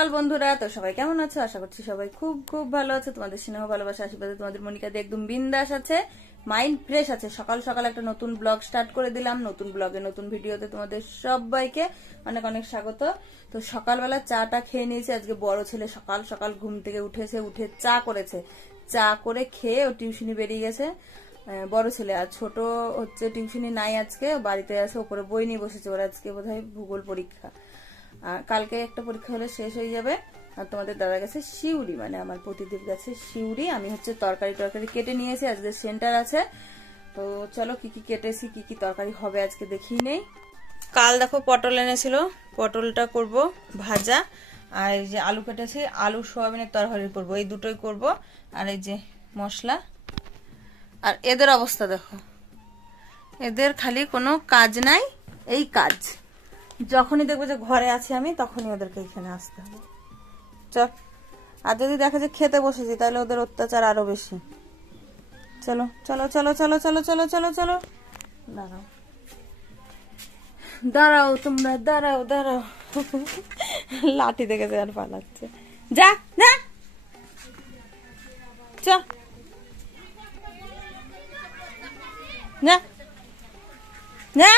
সকাল বন্ধুরা, তো সবাই কেমন আছো? আশা করছি সবাই খুব খুব ভালো আছে। তোমাদের স্নেহ ভালোবাসা আশীর্বাদে তোমাদের মনিকাদি একদম বিন্দাস আছে, মাইন্ড ফ্রেশ আছে। সকাল সকাল একটা নতুন ব্লগ স্টার্ট করে দিলাম। নতুন ব্লগে নতুন ভিডিওতে তোমাদের সবাইকে অনেক অনেক স্বাগত। তো সকালবেলা চাটা খেয়ে নিয়েছি। আজকে বড় ছেলে সকাল সকাল ঘুম থেকে উঠে চা করেছে। চা করে খেয়ে ও টিউশনি বেরিয়ে গেছে বড় ছেলে। আর ছোট হচ্ছে টিউশনি নাই, আজকে বাড়িতে আছে, ওপরে বই নিয়ে বসেছে। ওরা আজকে বোধহয় ভূগোল পরীক্ষা, কালকে একটা পরীক্ষা হলে শেষ হয়ে যাবে। আর তোমাদের দাদা গেছে শিউরি, মানে আমার প্রতিদেব গেছে শিউরি। আমি হচ্ছে তরকারি কেটে নিয়েছি, আজকে সেন্টার আছে। তো চলো কি কি কেটেছি, কি কি তরকারি হবে আজকে দেখি নেই। কাল দেখো পটল এনেছিল, পটলটা করব ভাজা। আর এই যে আলু কেটেছি, আলু সোয়াবিনের তরকারি করব, এই দুটোই করব। আর এই যে মশলা। আর এদের অবস্থা দেখো, এদের খালি কোনো কাজ নাই, এই কাজ। যখনই দেখবো যে ঘরে আছি আমি, তখনই ওদেরকে এখানে আসতে হবে। চল, আর যদি দেখা যায় খেতে বসেছি, তাহলে ওদের অত্যাচার আরো বেশি। চলো চলো চলো চলো চলো চলো চলো চলো, দাঁড়াও দাঁড়াও, তোমরা দাঁড়াও দাঁড়াও। লাঠি দেখেছে আর পালাচ্ছে। যা না, চ না না।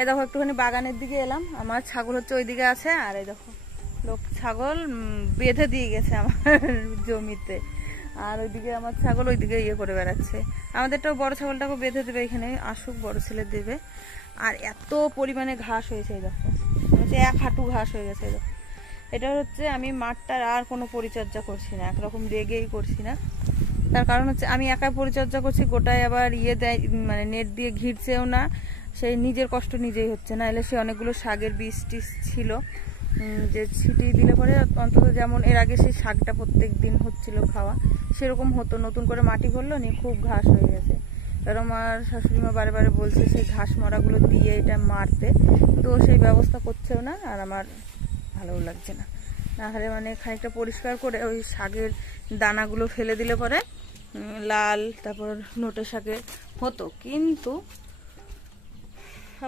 এই দেখো একটুখানি বাগানের দিকে এলাম। আমার ছাগল হচ্ছে ওইদিকে আছে। আর এই দেখো লোক ছাগল বেঁধে দিয়ে গেছে আমার জমিতে। আর ওইদিকে আমার ছাগল ওইদিকে ইয়ে করে বেড়াচ্ছে। আমাদেরটাও বড় ছাগলটাকে বেঁধে দেবে, এখানে আসুক বড় ছেলে দেবে। আর এত পরিমাণে ঘাস হয়েছে, এই দেখো হচ্ছে 1 হাঁটু ঘাস হয়ে গেছে। এই দেখো, এটা হচ্ছে আমি মাঠটার আর কোনো পরিচর্যা করছি না, একরকম রেগেই করছি না। তার কারণ হচ্ছে আমি একাই পরিচর্যা করছি, গোটায় আবার ইয়ে দেয়, মানে নেট দিয়ে ঘিরছেও না। সেই নিজের কষ্ট নিজেই হচ্ছে না। এলে সে অনেকগুলো শাকের বীজ টিস ছিল, যে ছিটিয়ে দিলে পরে অন্তত, যেমন এর আগে সেই শাকটা প্রত্যেক দিন হচ্ছিল খাওয়া, সেরকম হতো। নতুন করে মাটি ভরলো নিয়ে খুব ঘাস হয়ে গেছে। এবার আমার শাশুড়িমা বারে বারে বলছে সেই ঘাস মরাগুলো দিয়ে এটা মারতে, তো সেই ব্যবস্থা করছেও না। আর আমার ভালোও লাগছে না। না হলে মানে খানিকটা পরিষ্কার করে ওই শাকের দানাগুলো ফেলে দিলে পরে লাল, তারপর নোটে শাকের হতো, কিন্তু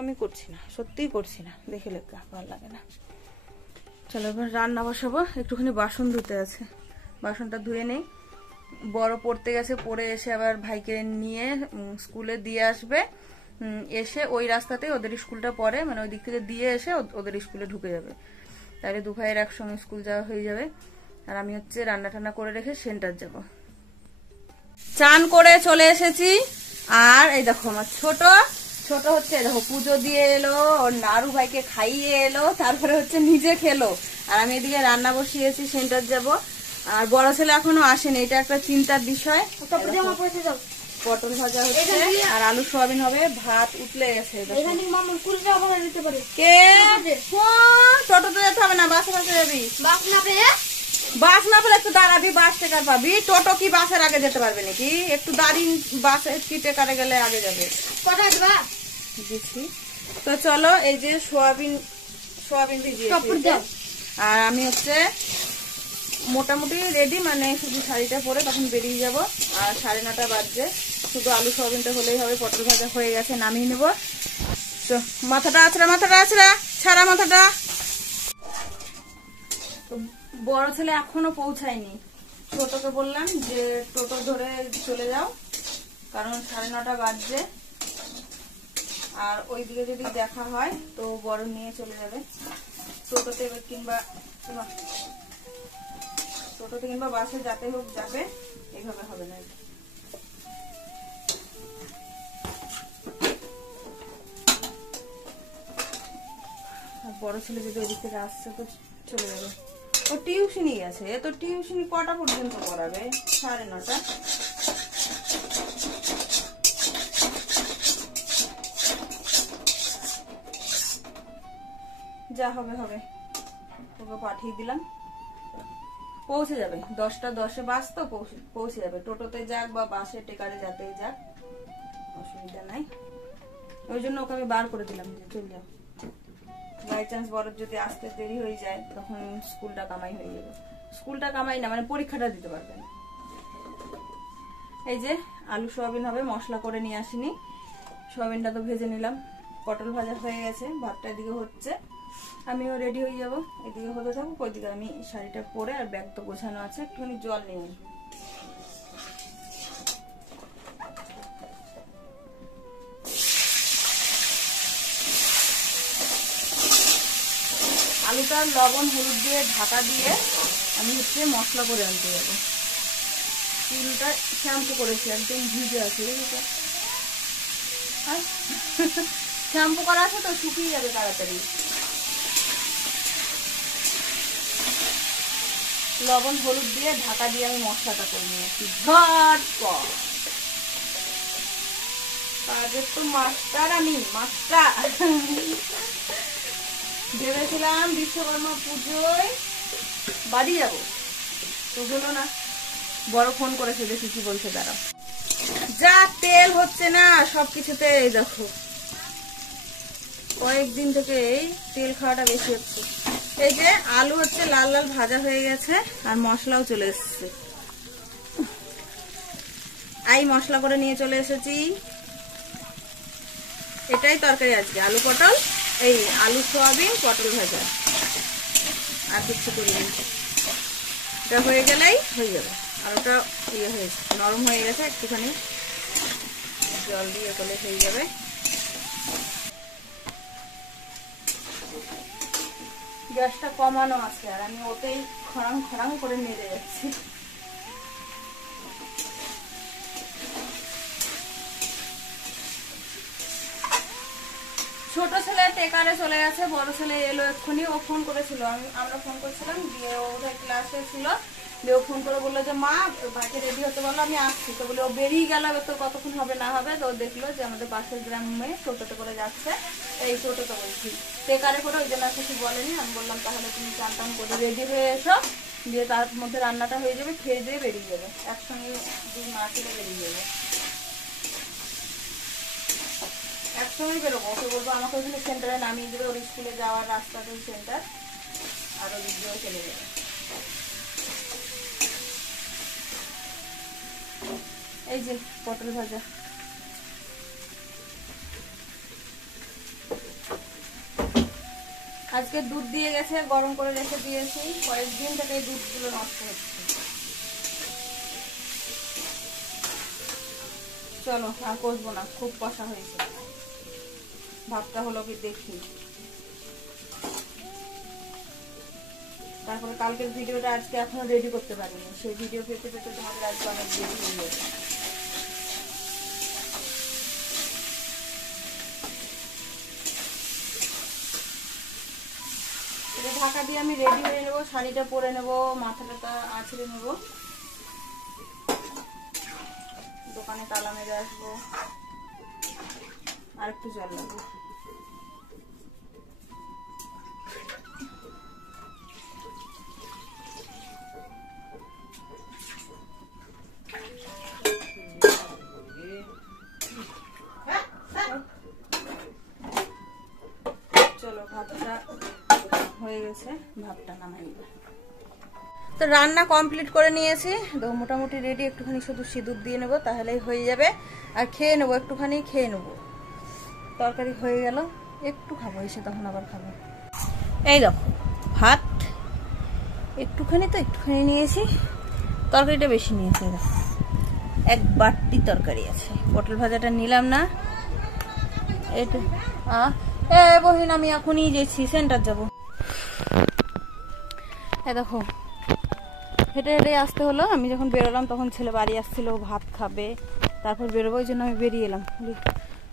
আমি করছি না, সত্যিই করছি না। দেখে লেখা ভালো লাগে না। চলো এবার রান্না বসাবো। একটুখানি বাসন ধুতে আছে, বাসনটা ধুয়ে নেই। বড় পড়তে গেছে, পড়ে এসে আবার ভাইকে নিয়ে স্কুলে দিয়ে আসবে। এসে ওই রাস্তাতেই ওদের স্কুলটা পড়ে, মানে ওই দিক থেকে দিয়ে এসে ওদের স্কুলে ঢুকে যাবে। তাহলে দু ভাইয়ের একসঙ্গে স্কুল যাওয়া হয়ে যাবে। আর আমি হচ্ছে রান্না টান্না করে রেখে সেন্টার যাব। চান করে চলে এসেছি। আর এই দেখো আমার ছোট হচ্ছে, দেখো পুজো দিয়ে এলো, ওর নাড়ু ভাইকে খাইয়ে এলো, তারপরে হচ্ছে নিজে খেলো। আর আমি এদিকে রান্না বসিয়েছি, সেন্টার যাব। আর বড় ছেলে এখনো আসেনি, এটা একটা চিন্তার বিষয়। পটল ভাজা হচ্ছে আর আলু সোয়াবিন হবে, ভাত উতলে গেছে। কে টোটোতে যেতে হবে না, বাসে যাবি? বাস না পেলে একটু দাঁড়াবি, বাস টেকার পাবি। টোটো কি বাসের আগে যেতে পারবে নাকি? একটু দাঁড়িয়ে বাসে কি টেকারে গেলে আগে যাবে। তো চলো, এই যে সোয়াবিন ভিজিয়েছি। আর আমি হচ্ছে মোটামুটি রেডি, মানে শুধু শাড়িটা পরে তখন বেরিয়ে যাব। আর 9:30 বাজছে, শুধু আলু সোয়াবিনটা হলেই হবে। পটল ভাজা হয়ে গেছে, নামিয়ে নেব। তো মাথাটা আছড়া, ছাড়া মাথাটা। তো বড় ছেলে এখনো পৌঁছায়নি। ছোটকে বললাম যে টোটো ধরে চলে যাও, কারণ 9:30 বাজছে। আর ওইদিকে যদি দেখা হয় তো বড় নিয়ে চলে যাবে। টোটোতে কিংবা বাসে যাতে হোক যাবে, এইভাবে হবে না। বড় ছেলে যদি ওইদিক থেকে আসছে তো চলে যাবে। ও টিউশনি গেছে, এ তো টিউশনি কটা পর্যন্ত পড়াবে? 9:30। যা হবে হবে, তোকে পাঠিয়ে দিলাম। পৌঁছে যাবে 10:10 বাস, তো পৌঁছে যাবে। টোটোতে যাক বা বাসে টেকারে যাতেই যাক, অসুবিধা নাই। ওই জন্য ওকে আমি বার করে দিলাম যে চলে যাও। বাই চান্স বড় যদি আসতে দেরি হয়ে যায়, তখন স্কুলটা কামাই হয়ে যাবে। স্কুলটা কামাই না, মানে পরীক্ষাটা দিতে পারবে না। এই যে আলু সোয়াবিন হবে, মশলা করে নিয়ে আসিনি। সোয়াবিনটা তো ভেজে নিলাম। পটল ভাজা হয়ে গেছে, ভাতটা এদিকে হচ্ছে, আমিও রেডি হয়ে যাব। এদিকে হতে থাকুক, ওইদিকে আমি শাড়িটা পরে আর ব্যাগ তো গোছানো আছে, একটুখানি জল নিয়ে আসবো। আলুটা লবণ হলুদ দিয়ে ঢাকা দিয়ে আমি হচ্ছে মশলা করে আনতে যাবো। চুলটা শ্যাম্পু করেছি, একদম ভিজে আছে, শ্যাম্পু করা আছে তো শুকিয়ে যাবে তাড়াতাড়ি। লবণ হলুদ দিয়ে ঢাকা দিয়ে আমি মশলাটা করে নিয়েছি ঝটপট। কাজের তো মাস্টার আমি, মাস্টার। ভেবেছিলাম বিশ্বকর্মা পুজোয় বাড়ি যাবো, তো হলো না। বড় ফোন করেছে, দেখি কি বলছে দাঁড়াও। যা তেল হচ্ছে না সবকিছুতে, দেখো কয়েকদিন থেকে এই তেল খাওয়াটা বেশি হচ্ছে। এই যে আলু হচ্ছে লাল লাল ভাজা হয়ে গেছে, আর মশলাও চলে এসেছে। এই মশলা করে নিয়ে চলে এসেছি। এটাই তরকারি আজকে, আলু পটল, এই আলু সয়াবিন পটল ভাজা, আর কিছু করিনি। এটা হয়ে গেলেই হয়ে যাবে। আলুটা ইয়ে হয়েছে, নরম হয়ে গেছে, একটুখানি জল দিয়ে করলে হয়ে যাবে। গ্যাসটা কমানো আছে, আর আমি ওতেই খড়াং খড়াং করে নেড়ে যাচ্ছি। ছোট ছেলে টেকারে চলে গেছে, বড় ছেলে এলো এক্ষুনি। ও ফোন করেছিল, আমরা ফোন করছিলাম, দিয়ে ও ক্লাসে ছিল, দিয়ে ও ফোন করে বললো যে মা ভাইকে রেডি হতে বললো, আমি আসছি। তো বলে ও বেরিয়ে গেল, তো কতক্ষণ হবে না হবে। তো দেখলো যে আমাদের পাশের গ্রামে টোটোতে করে যাচ্ছে, এই টোটোতে বলছি টেকারে করে, ওই জন্য কিছু বলেনি। আমি বললাম তাহলে তুমি চান টান করে রেডি হয়ে এসো, দিয়ে তার মধ্যে রান্নাটা হয়ে যাবে, খেয়ে দিয়ে বেরিয়ে যাবে, একসঙ্গে দুই মা ছেলে বেরিয়ে যাবে। একসঙ্গেই বেরোবো, ওকে বলবো আমাকে ওখানে সেন্টারে নামিয়ে দেবে, ওর স্কুলে যাওয়ার রাস্তাটাই সেন্টার, আর ওই দিকেও চলে যাবে। এই যে পটল ভাজা, আজকে দুধ দিয়ে গেছে, গরম করে রেখে দিয়েছি, কয়েকদিন থেকে এই দুধগুলো নষ্ট হচ্ছে। চলো আর কষবো না, খুব কষা হয়েছে। ভাতটা হলো কি দেখি, তারপরে কালকের ভিডিওটা আজকে এখনো রেডি করতে পারিনি, সেই ভিডিও পেতে পেতে তোমাদের আজকে অনেক দেরি হয়ে যাবে। ঢাকা দিয়ে আমি রেডি হয়ে নেবো, শাড়িটা পরে নেবো, মাথাটা আঁচড়ে নেবো, দোকানে তালা মেরে আসবো, আর একটু জল লাগবে। চলো ভাতটা হয়ে গেছে, ভাতটা নামাই নেবো। তো রান্না কমপ্লিট করে নিয়েছি, তো মোটামুটি রেডি, একটুখানি শুধু সিঁদুর দিয়ে নেবো, তাহলেই হয়ে যাবে। আর খেয়ে নেবো, একটুখানি খেয়ে নেবো। তরকারি হয়ে গেল, একটু খাবো, এসে তখন আবার খাবো। এই দেখো ভাত একটুখানি, তো একটুখানি নিয়েছি, তরকারিটা বেশি নিয়েছি। দেখো এক বাটি তরকারি আছে, পটল ভাজাটা নিলাম না। এইটা বহিন আমি এখনই যেছি, সেন্টার যাবো। দেখো হেঁটে হেঁটে আসতে হলো, আমি যখন বেরোলাম তখন ছেলে বাড়ি আসছিল, ভাত খাবে, তারপর বেরোবো, ওই জন্য আমি বেরিয়ে এলাম।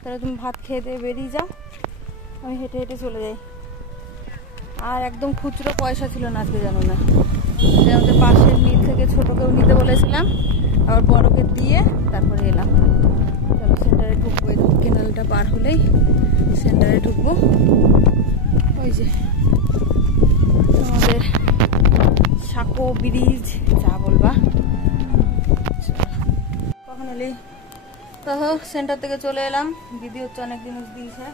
তাহলে তুমি ভাত খেয়ে দিয়ে বেরিয়ে যাও, আমি হেঁটে হেঁটে চলে যাই। আর একদম খুচরো পয়সা ছিল না আজকে, জানো না, আমাদের পাশের মিল থেকে ছোটকেও নিতে বলেছিলাম, আবার বড়কে দিয়ে তারপরে এলাম। তারপর সেন্টারে ঢুকবো, এই কেনালটা পার হলেই সেন্টারে ঢুকবো। ওই যে আমাদের সাঁকো ব্রিজ, যা বলবা। কখন এলি? তো সেন্টার থেকে চলে এলাম, দিদি হচ্ছে অনেক জিনিস দিয়েছে,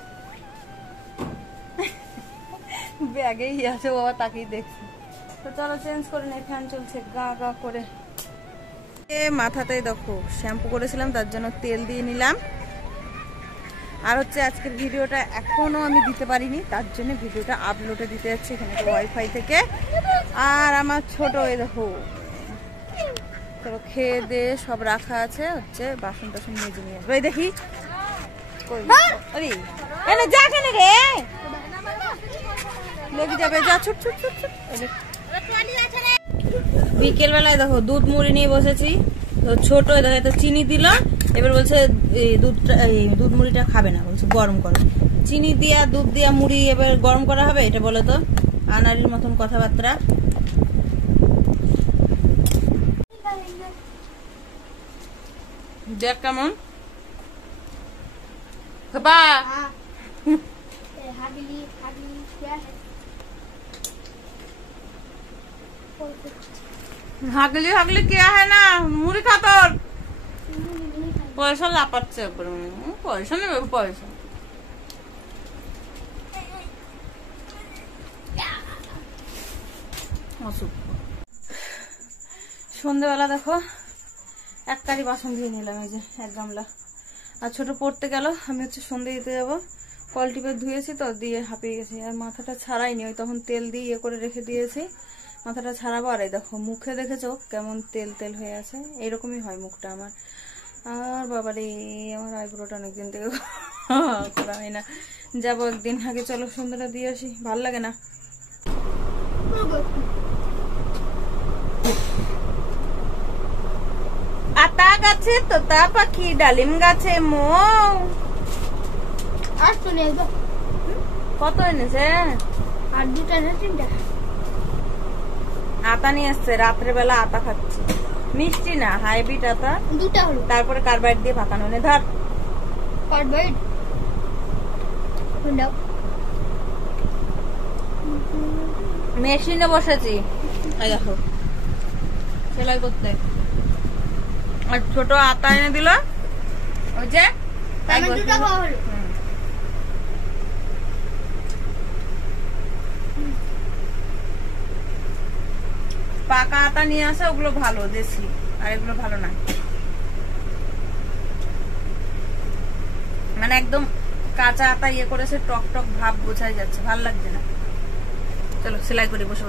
ব্যাগেই আছে, বাবা তাকেই দেখছি। তো চলো চেঞ্জ করে নেই, ফ্যান চলছে গা গা করে। মাথাতে দেখো শ্যাম্পু করেছিলাম, তার জন্য তেল দিয়ে নিলাম। আর হচ্ছে আজকের ভিডিওটা এখনো আমি দিতে পারিনি, তার জন্য ভিডিওটা আপলোডে দিতে যাচ্ছি এখানে ওয়াইফাই থেকে। আর আমার ছোট এই দেখো তো খেয়ে দিয়ে সব রাখা আছে, হচ্ছে বাসন টাসন মেজে নিয়ে আসবে। দেখি যা কেনে রে লেগে যাবে, যা ছুট ছুট ছুট ছুট। বিকেল বেলায় দেখো দুধ মুড়ি নিয়ে বসেছি, তো ছোট দেখো এত চিনি দিল, এবার বলছে দুধ মুড়িটা খাবে না, বলছে গরম করো। চিনি দিয়া দুধ দিয়া মুড়ি এবার গরম করা হবে, এটা বলো তো আনারির মতন কথাবার্তা। দেখ কেমন হাগলি হাগলি কে है না মুড়ি খাতর পয়সা লাপাচ্ছে, পয়সা নেবে পয়সা। সন্ধ্যেবেলা দেখো এক কারি বাসন ধুয়ে নিলাম, এই যে এক গামলা। আর ছোট পড়তে গেল, আমি হচ্ছে সন্ধ্যে দিতে যাবো, কল টিপে ধুয়েছি তো দিয়ে হাঁপিয়ে গেছি। আর মাথাটা ছাড়াইনি, ওই তখন তেল দিয়ে ইয়ে করে রেখে দিয়েছি, মাথাটা ছাড়াবো। আর এই দেখো মুখে দেখেছো কেমন তেল তেল হয়ে আছে, এরকমই হয় মুখটা আমার। আর বাবারে আমার আইব্রোটা অনেকদিন থেকে করা হয় না, যাবো একদিন। আগে চলো সন্ধ্যাটা দিয়ে আসি, ভাল লাগে না। আতা গাছে তোতা পাখি, ডালিম গাছে মৌ। আর তো নেই কত এনেছে? আর দুটা না তিনটা আতা নিয়ে আসছে, রাত্রে বেলা আতা খাচ্ছি, মিষ্টি না হাইব্রিড আতা, দুটা হলো। তারপরে কার্বাইড দিয়ে পাকানো। নে ধর কার্বাইড দাও। মেশিনে বসেছি, এই দেখো সেলাই করতে। আর ছোট আতা এনে দিল, ওই যে দুটা খাওয়া হলো। পাকা আতা নিয়ে আসে, ওগুলো ভালো দেশি, আর এগুলো ভালো না, মানে একদম কাঁচা আতা ইয়ে করেছে, টক টক ভাব বোঝাই যাচ্ছে, ভাল লাগছে না। চলো সেলাই করি বসে বসে।